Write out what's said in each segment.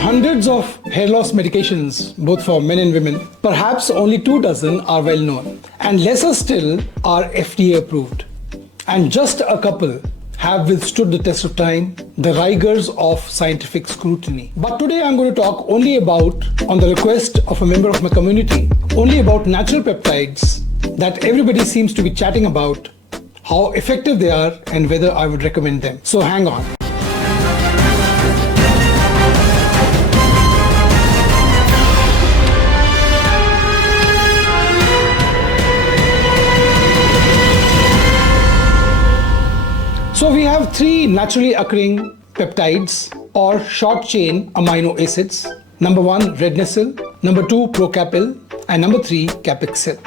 hundreds of hair loss medications, both for men and women, perhaps only 24 are well known, and lesser still are FDA approved. And just a couple have withstood the test of time, the rigors of scientific scrutiny. But today I'm going to talk only about, on the request of a member of my community, only about natural peptides that everybody seems to be chatting about, how effective they are, and whether I would recommend them. So hang on. So we have three naturally occurring peptides or short chain amino acids. Number 1, Rednisyl, number 2, Procapil, and number 3, Capixil.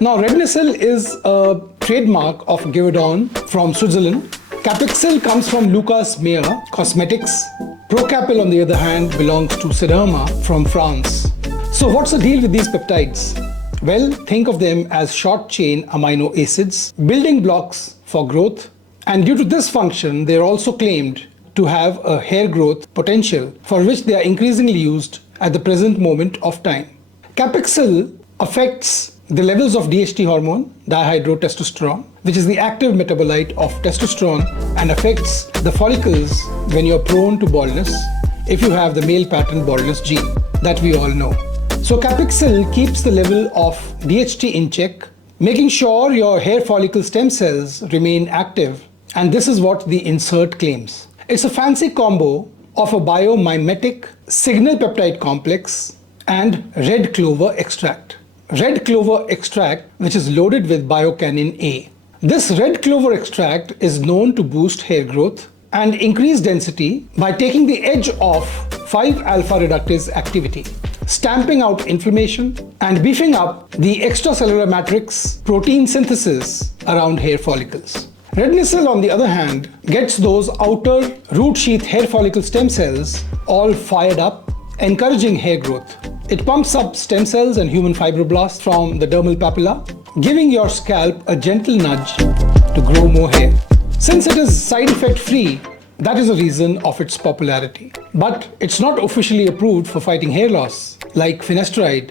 Now Rednisyl is a trademark of Givaudan from Switzerland. Capixil comes from Lucas Meyer Cosmetics. Procapil, on the other hand, belongs to Sederma from France. So what's the deal with these peptides? Well, think of them as short chain amino acids, building blocks for growth. And due to this function, they are also claimed to have a hair growth potential for which they are increasingly used at the present moment of time. Capixil affects the levels of DHT hormone, dihydrotestosterone, which is the active metabolite of testosterone, and affects the follicles when you're prone to baldness if you have the male pattern baldness gene that we all know. So Capixil keeps the level of DHT in check, making sure your hair follicle stem cells remain active. And this is what the insert claims. It's a fancy combo of a biomimetic signal peptide complex and red clover extract. Red clover extract, which is loaded with biocanin A. This red clover extract is known to boost hair growth and increase density by taking the edge off 5-alpha reductase activity, stamping out inflammation and beefing up the extracellular matrix protein synthesis around hair follicles. Rednisyl, on the other hand, gets those outer root sheath hair follicle stem cells all fired up, encouraging hair growth. It pumps up stem cells and human fibroblasts from the dermal papilla, giving your scalp a gentle nudge to grow more hair. Since it is side effect free, that is the reason of its popularity. But it's not officially approved for fighting hair loss, like Finasteride,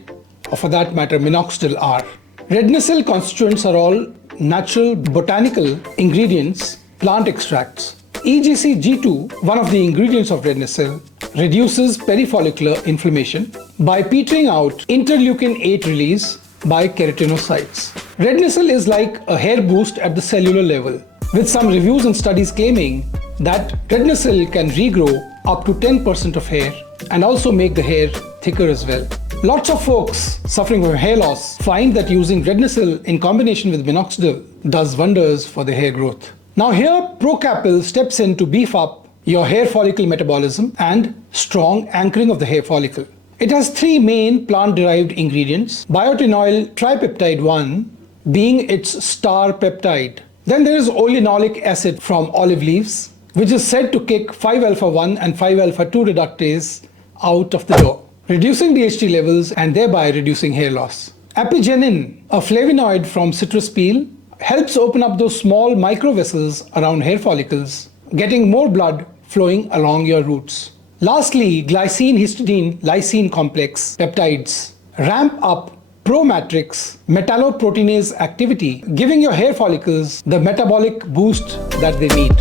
or for that matter, minoxidil are. Rednisyl constituents are all natural botanical ingredients, plant extracts. EGCG2, one of the ingredients of Rednisyl, reduces perifollicular inflammation by petering out interleukin-8 release by keratinocytes. Rednisyl is like a hair boost at the cellular level, with some reviews and studies claiming that Rednisyl can regrow up to 10% of hair and also make the hair thicker as well. Lots of folks suffering from hair loss find that using Rednisyl in combination with minoxidil does wonders for the hair growth. Now here, Procapil steps in to beef up your hair follicle metabolism and strong anchoring of the hair follicle. It has three main plant-derived ingredients, biotenol tripeptide 1 being its star peptide. Then there is olenolic acid from olive leaves, which is said to kick 5-alpha-1 and 5-alpha-2 reductase out of the door, reducing DHT levels and thereby reducing hair loss. Apigenin, a flavonoid from citrus peel, helps open up those small microvessels around hair follicles, getting more blood flowing along your roots. Lastly, glycine histidine lysine complex peptides ramp up pro-matrix metalloproteinase activity, giving your hair follicles the metabolic boost that they need.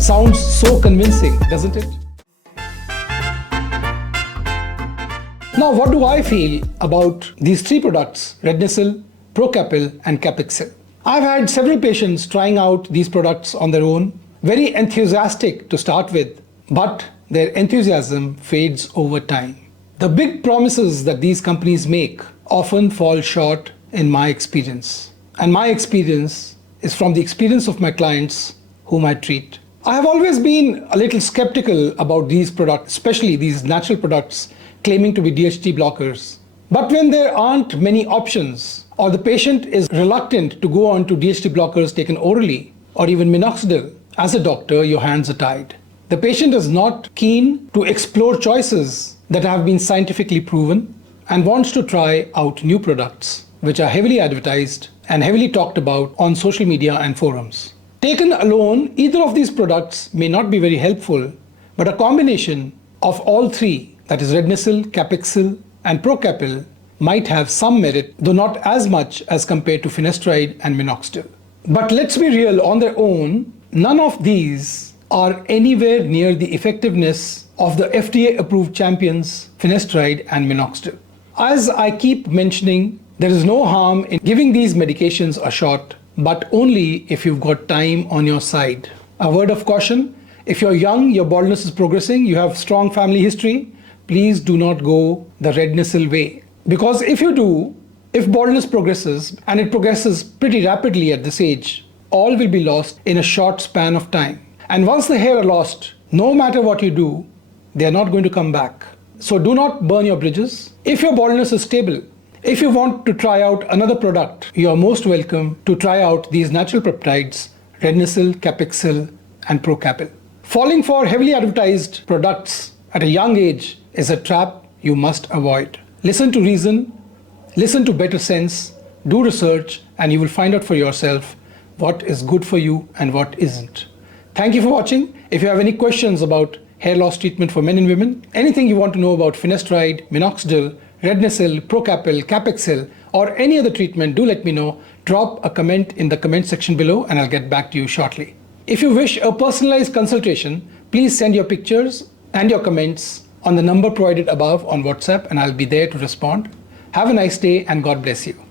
Sounds so convincing, doesn't it? Now, what do I feel about these three products, Rednisyl, Procapil, and Capixil? I've had several patients trying out these products on their own, very enthusiastic to start with, but their enthusiasm fades over time. The big promises that these companies make often fall short in my experience. And my experience is from the experience of my clients whom I treat. I have always been a little skeptical about these products, especially these natural products claiming to be DHT blockers. But when there aren't many options, or the patient is reluctant to go on to DHT blockers taken orally, or even minoxidil, as a doctor, your hands are tied. The patient is not keen to explore choices that have been scientifically proven and wants to try out new products, which are heavily advertised and heavily talked about on social media and forums. Taken alone, either of these products may not be very helpful, but a combination of all three that is Rednisyl, Capixil and Procapil, might have some merit, though not as much as compared to Finasteride and Minoxidil. But let's be real, on their own, none of these are anywhere near the effectiveness of the FDA-approved champions Finasteride and Minoxidil. As I keep mentioning, there is no harm in giving these medications a shot, but only if you've got time on your side. A word of caution, if you're young, your baldness is progressing, you have strong family history, please do not go the Rednisyl way. Because if you do, if baldness progresses, and it progresses pretty rapidly at this age, all will be lost in a short span of time. And once the hair are lost, no matter what you do, they are not going to come back. So do not burn your bridges. If your baldness is stable, if you want to try out another product, you are most welcome to try out these natural peptides, Rednisyl, Capixil and Procapil. Falling for heavily advertised products at a young age is a trap you must avoid. Listen to reason, listen to better sense, do research, and you will find out for yourself what is good for you and what isn't. Thank you for watching. If you have any questions about hair loss treatment for men and women, anything you want to know about Finasteride, Minoxidil, Rednisyl, Procapil, Capixil, or any other treatment, do let me know. Drop a comment in the comment section below and I'll get back to you shortly. If you wish a personalized consultation, please send your pictures and your comments on the number provided above on WhatsApp and I'll be there to respond. Have a nice day and God bless you.